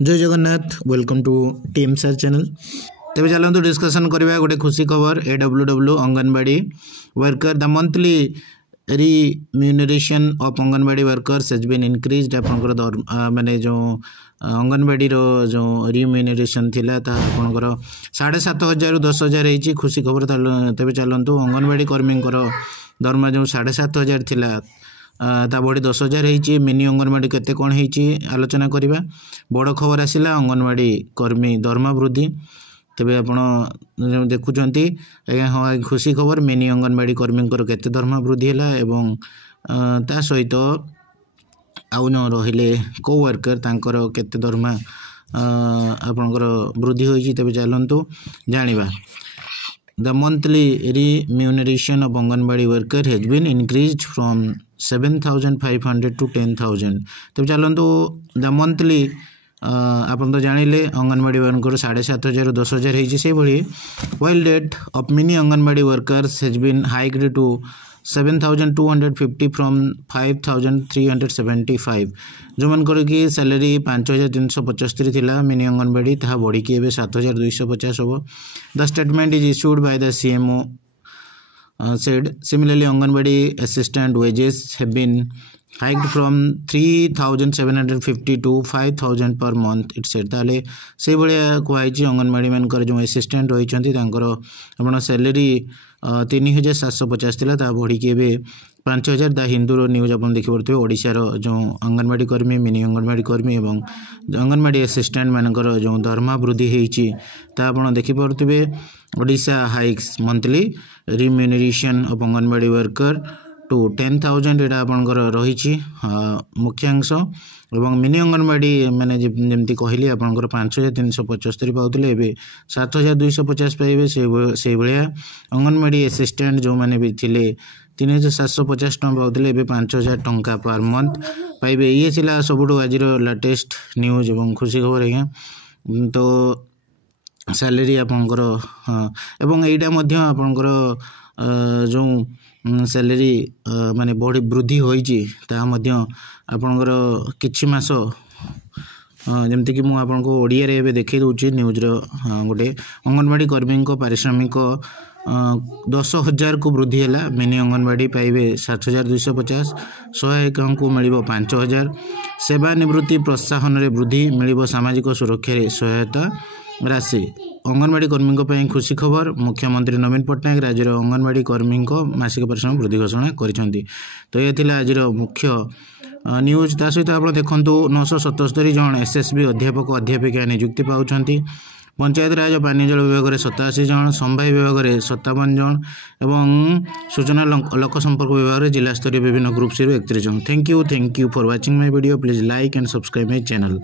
जय Jagannath welcome to team sir channel. तेज चलते डिस्कसन करवा गोटे खुशी खबर AWW anganwadi worker the monthly remuneration of anganwadi workers has been increased. आपंकर माने जो अंगनवाड़ी जो रिम्यूनरेशन थिला आपंकर 7,500 रु 10,000 होती खुशी खबर। तेज चलतु अंगनवाड़ी कर्मी दरमा जो 7,500 थिला ता बढ़ी 10,000 होती। मिनी अंगनवाड़ी केते कौन होती आलोचना करवा। बड़ खबर आसला अंगनवाड़ी कर्मी दरमा वृद्धि। तेज आप देखुं आज्ञा हाँ खुशी खबर मिनी अंगनवाड़ी कर्मी केते दरमा वृद्धि है ता सहित आउ न रहिले को वर्कर तांकर केते दरमा आपणकर वृद्धि होती। तेज चलतु जानिबा The monthly remuneration of Anganwadi worker has been increased from 7,500 to 10,000। तब चलतु द मंथली आप तो जानिले अंगनवाड़ी वर्कर 7,500 10,000 होती से भाई। while that of many anganwadi workers has been hiked to 7,250 from 5,375। जो मनकर कि सैलरी 5,375 थिला मिनी अंगनवाड़ी ताहा बढ़ी कि 7,250 हम। The statement is issued by the CMO said similarly anganwadi assistant wages have been hiked from 3,750 to 5,000 per month it said। ताले से भाया कहुई अंगनवाड़ी मानकर जो असिस्टेंट रही आप सैलरी 3,750 थिला ता बढ़ी कि 5,000। द हिंदू न्यूज आप देखिपे ओडिशार जो अंगनवाड़ी कर्मी मिनी अंगनवाड़ी कर्मी और अंगनवाड़ी असिस्टेंट मानकर जो दरमा वृद्धि होती आप देखिपे। Odisha hikes monthly remuneration of anganwadi worker to 10,000 यहाँ आपंकर रही मुख्यांश। और मिनी अंगनवाड़ी मैंने जमी कहली आपंकर 5,375 पाते एवं 7,250 पाइबे से भाया। अंगनवाड़ी असिस्टेंट जो मैंने भी थे 3,750 टଙ୍କା पाते एवं 5,000 टଙ୍କା पर मंथ पाइबे। ये थिला सबुठ आज लेटेस्ट न्यूज और खुशी खबर आज्ञा। तो सैलरी आपंकर हाँ एवं यहाँ आपंकर जो सैलरी माने बड़ी वृद्धि होती आपणकर किछि मास जमती कि मुझे ओडिया देखी दूसरी न्यूज गोटे अंगनवाड़ी कर्मी पारिश्रमिक 10,000 को वृद्धि है। मिनी अंगनवाड़ी पाइबे 7,250 सहायक को मिल 5,000। सेवानिवृत्ति प्रोत्साहन वृद्धि मिल सामाजिक सुरक्षा सहायता राशि। अंगनवाड़ी कर्मी खुशी खबर मुख्यमंत्री नवीन पट्टनायक राज्य अंगनवाड़ी कर्मी मासिक पारिश्रमिक वृद्धि घोषणा करिसेंती। तो ये थिला आज मुख्य न्यूज। ता सहित आप देखु 977 जन SSB अध्यापक अध्यापिका नियुक्ति पाउछंती। पंचायत राज पानी जल विभाग में 87 जन, संभाई विभाग में 57 जन एवं सूचना लोक संपर्क विभाग में जिला स्तरीय विभिन्न ग्रुप 31 जन। Thank you for watching my video. Please like and subscribe my channel.